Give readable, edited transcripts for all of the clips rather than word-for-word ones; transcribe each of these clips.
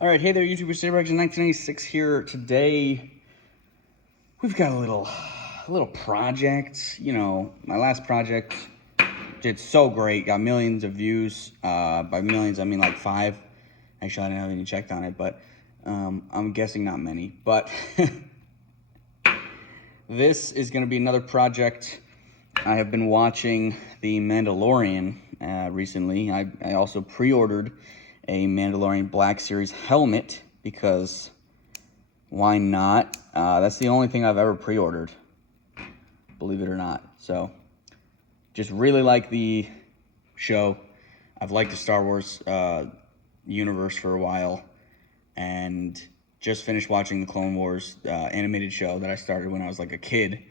All right, hey there, YouTubers. Saberx in 1996 here. Today, we've got a little project. You know, my last project did so great, got millions of views. By millions, I mean like 5. Actually, I didn't have any checked on it, but I'm guessing not many. But this is going to be another project. I have been watching The Mandalorian recently. I also pre-ordered a Mandalorian Black Series helmet because why not? That's the only thing I've ever pre-ordered, believe it or not. So just really like the show. I've liked the Star Wars universe for a while, and just finished watching the Clone Wars animated show that I started when I was like a kid.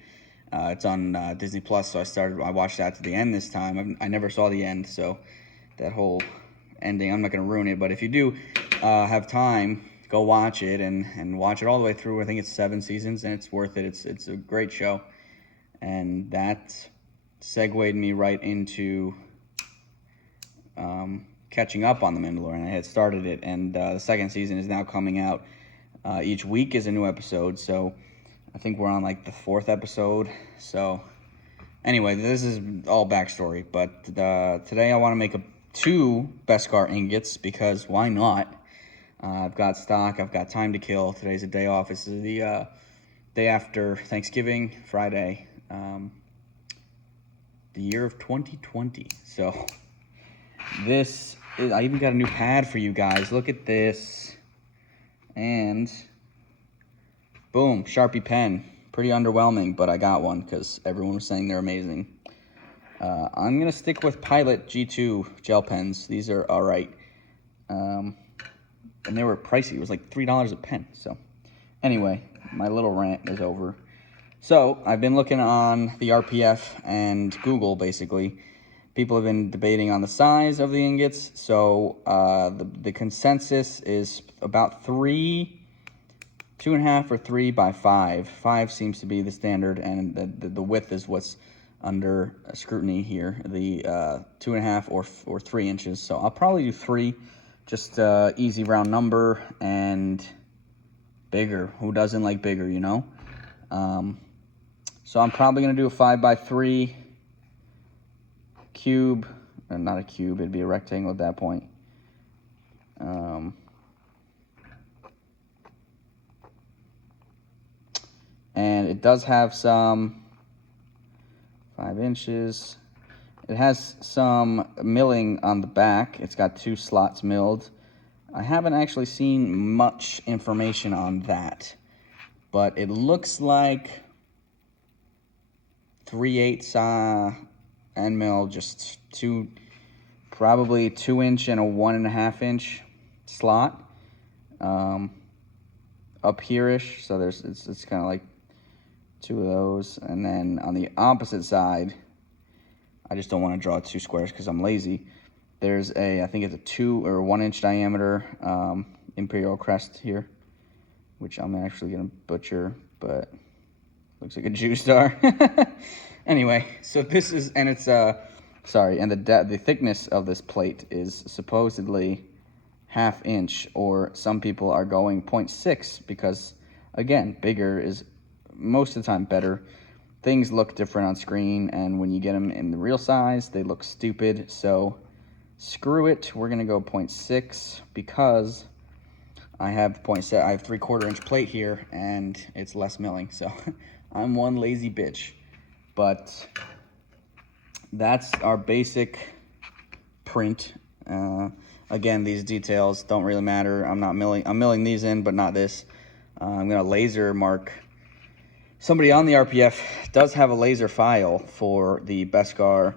It's on Disney Plus, so I watched that to the end this time. I never saw the end, so that whole ending, I'm not going to ruin it, but if you do have time, go watch it and watch it all the way through. I think it's 7 seasons, and it's worth it. It's a great show, and that segued me right into catching up on The Mandalorian. I had started it, and the 2nd season is now coming out. Each week is a new episode, so I think we're on like the 4th episode. So anyway, this is all backstory, but today I want to make 2 beskar ingots because why not? I've got stock, I've got time to kill. Today's a day off. This is the day after Thanksgiving, Friday, the year of 2020. So I even got a new pad for you guys. Look at this. And boom, Sharpie pen. Pretty underwhelming, but I got one because everyone was saying they're amazing. I'm going to stick with Pilot G2 gel pens. These are all right. And they were pricey. It was like $3 a pen. So anyway, my little rant is over. So I've been looking on the RPF and Google, basically. People have been debating on the size of the ingots. So the consensus is about 2.5 or 3 by 5. 5 seems to be the standard, and the width is what's under scrutiny here. The 2.5 or 3 inches. So I'll probably do 3, just easy round number, and bigger. Who doesn't like bigger, you know? So I'm probably gonna do a 5 by 3 cube, or not a cube. It'd be a rectangle at that point. And it does have some 5 inches. It has some milling on the back. It's got 2 slots milled. I haven't actually seen much information on that, but it looks like 3/8 end mill, just probably 2 inch and a 1.5 inch slot up here-ish. So it's kind of like 2 of those, and then on the opposite side, I just don't want to draw 2 squares because I'm lazy. There's I think it's a 2 or 1 inch diameter Imperial crest here, which I'm actually gonna butcher, but looks like a Jew star. Anyway, so this is, and it's sorry, and the thickness of this plate is supposedly 1/2 inch, or some people are going 0.6 because, again, bigger is most of the time better. Things look different on screen, and when you get them in the real size, they look stupid. So screw it, we're gonna go 0.6 because I have 0.7. I have 3/4 inch plate here, and it's less milling. So I'm one lazy bitch. But that's our basic print. Again, these details don't really matter. I'm milling these in, but not this. I'm gonna laser mark. Somebody on the RPF does have a laser file for the beskar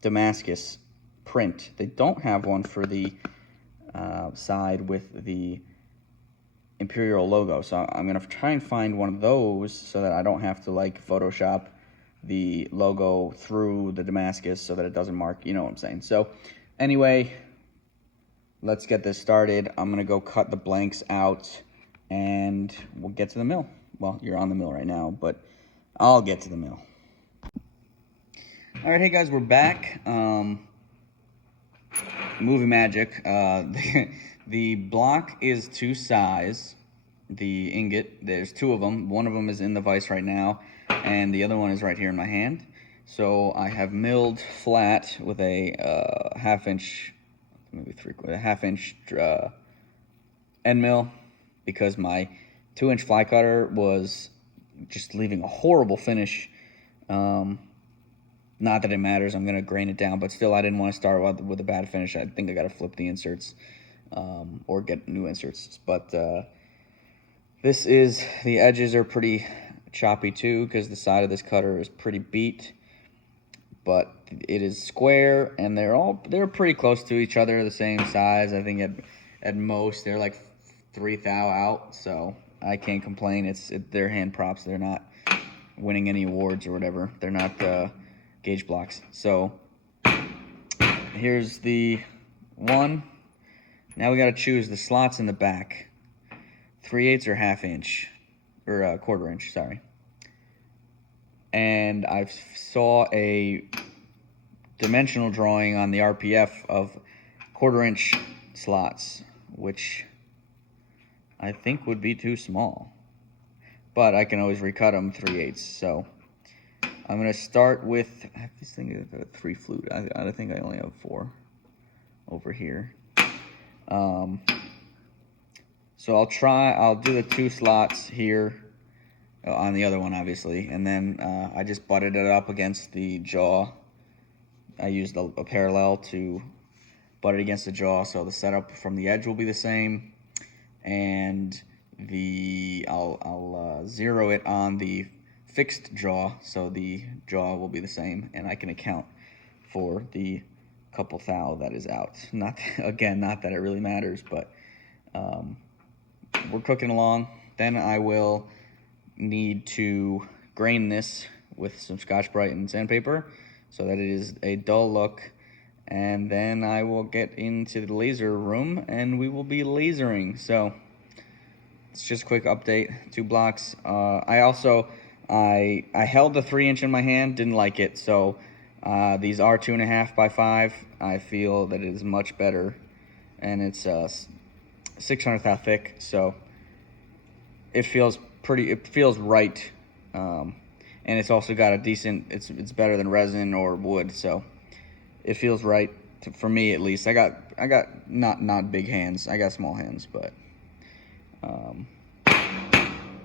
Damascus print. They don't have one for the side with the Imperial logo, so I'm gonna try and find one of those so that I don't have to like Photoshop the logo through the Damascus so that it doesn't mark, you know what I'm saying. So anyway, let's get this started. I'm gonna go cut the blanks out and we'll get to the mill. Well, you're on the mill right now, but I'll get to the mill. All right, hey guys, we're back. movie magic. The block is to size. The ingot, there's two of them. One of them is in the vise right now, and the other one is right here in my hand. So I have milled flat with a half-inch, maybe a half-inch end mill, because my 2-inch fly cutter was just leaving a horrible finish. Not that it matters, I'm gonna grain it down, but still I didn't want to start with a bad finish. I think I gotta flip the inserts, or get new inserts. But the edges are pretty choppy too, because the side of this cutter is pretty beat. But it is square, and they're pretty close to each other, the same size. I think at most they're like 3 thou out, so I can't complain. They're hand props. They're not winning any awards or whatever. They're not gauge blocks. So here's the one. Now we got to choose the slots in the back. 3/8 or half-inch, or 1/4 inch, sorry. And I saw a dimensional drawing on the RPF of 1/4 inch slots, which I think would be too small. But I can always recut them 3/8. So I'm gonna start with, I have this thing, a 3 flute. I think I only have 4 over here. So I'll do the 2 slots here on the other one, obviously, and then I just butted it up against the jaw. I used a parallel to butt it against the jaw, so the setup from the edge will be the same, and I'll zero it on the fixed jaw, so the jaw will be the same, and I can account for the couple thou that is out. Not that it really matters, but we're cooking along. Then I will need to grain this with some Scotch-Brite and sandpaper so that it is a dull look, and then I will get into the laser room and we will be lasering. So it's just a quick update. 2 blocks. I held the 3-inch in my hand, didn't like it, so these are 2.5 by 5. I feel that it is much better, and it's 600 thou thick, so it feels right, and it's also got a decent, it's better than resin or wood, so it feels right for me, at least. I got not big hands, I got small hands, but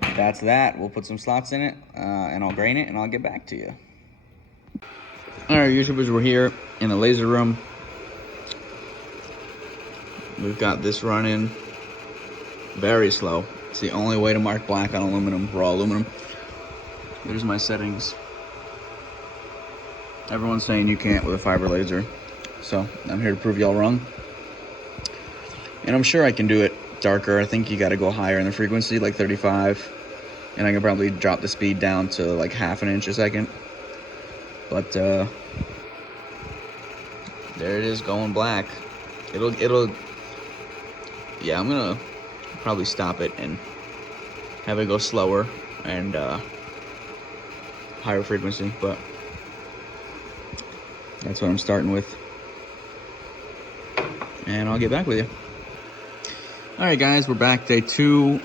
that's that. We'll put some slots in it, and I'll grain it, and I'll get back to you. All right, YouTubers, we're here in the laser room. We've got this running very slow. It's the only way to mark black on aluminum, raw aluminum. There's my settings. Everyone's saying you can't with a fiber laser, so I'm here to prove y'all wrong. And I'm sure I can do it darker. I think you got to go higher in the frequency, like 35, and I can probably drop the speed down to like 1/2 inch a second. But there it is, going black. Yeah, I'm gonna probably stop it and have it go slower and higher frequency, but that's what I'm starting with, and I'll get back with you. All right, guys, we're back, day 2.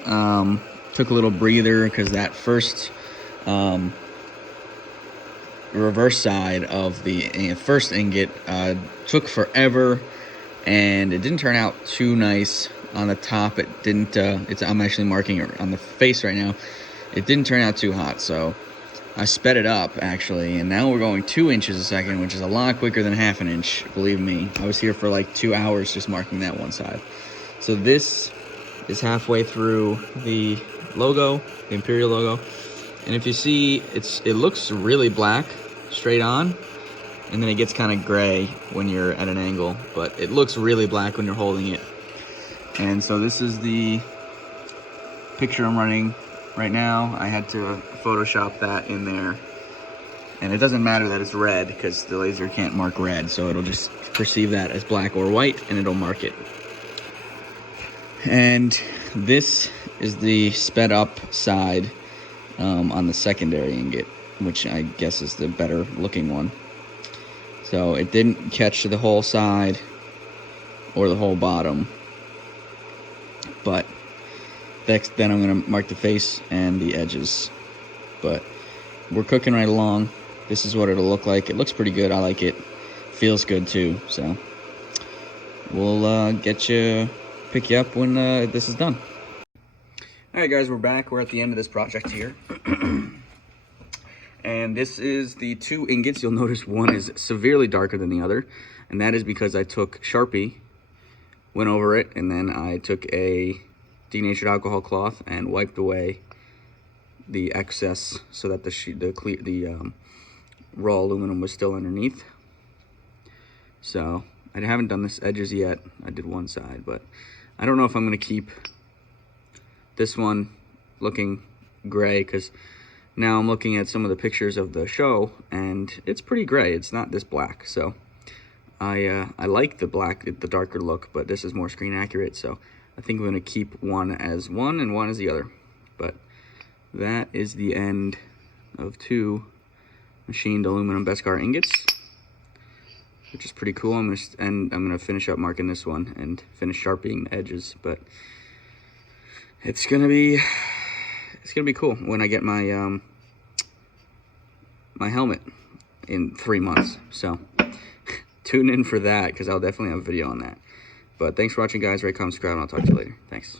Took a little breather because that first reverse side of the first ingot took forever, and it didn't turn out too nice on the top. It didn't I'm actually marking it on the face right now. It didn't turn out too hot, so I sped it up, actually, and now we're going 2 inches a second, which is a lot quicker than 1/2 inch, believe me. I was here for like 2 hours just marking that one side. So this is halfway through the logo, the Imperial logo, and if you see, it looks really black straight on, and then it gets kind of gray when you're at an angle, but it looks really black when you're holding it. And so this is the picture I'm running right now. I had to Photoshop that in there, and it doesn't matter that it's red because the laser can't mark red, so it'll just perceive that as black or white, and it'll mark it. And this is the sped up side on the secondary ingot, which I guess is the better looking one. So it didn't catch the whole side. or the whole bottom. But next, then I'm gonna mark the face and the edges. But we're cooking right along. This is what it'll look like. It looks pretty good. I like it. Feels good too. So we'll pick you up when this is done. All right, guys, we're back. We're at the end of this project here. And this is the 2 ingots. You'll notice one is severely darker than the other, and that is because I took Sharpie, went over it, and then I took a denatured alcohol cloth and wiped away the excess so that the raw aluminum was still underneath. So I haven't done this edges yet. I did one side, but I don't know if I'm gonna keep this one looking gray, because now I'm looking at some of the pictures of the show and it's pretty gray. It's not this black. So I like the black, the darker look, but this is more screen accurate. So I think I'm gonna keep one as one and one as the other. But that is the end of 2 machined aluminum beskar ingots, which is pretty cool. I'm gonna finish up marking this one and finish sharpening the edges. But it's gonna be cool when I get my my helmet in 3 months. So tune in for that, because I'll definitely have a video on that. But thanks for watching, guys. Rate, comment, subscribe, and I'll talk to you later. Thanks.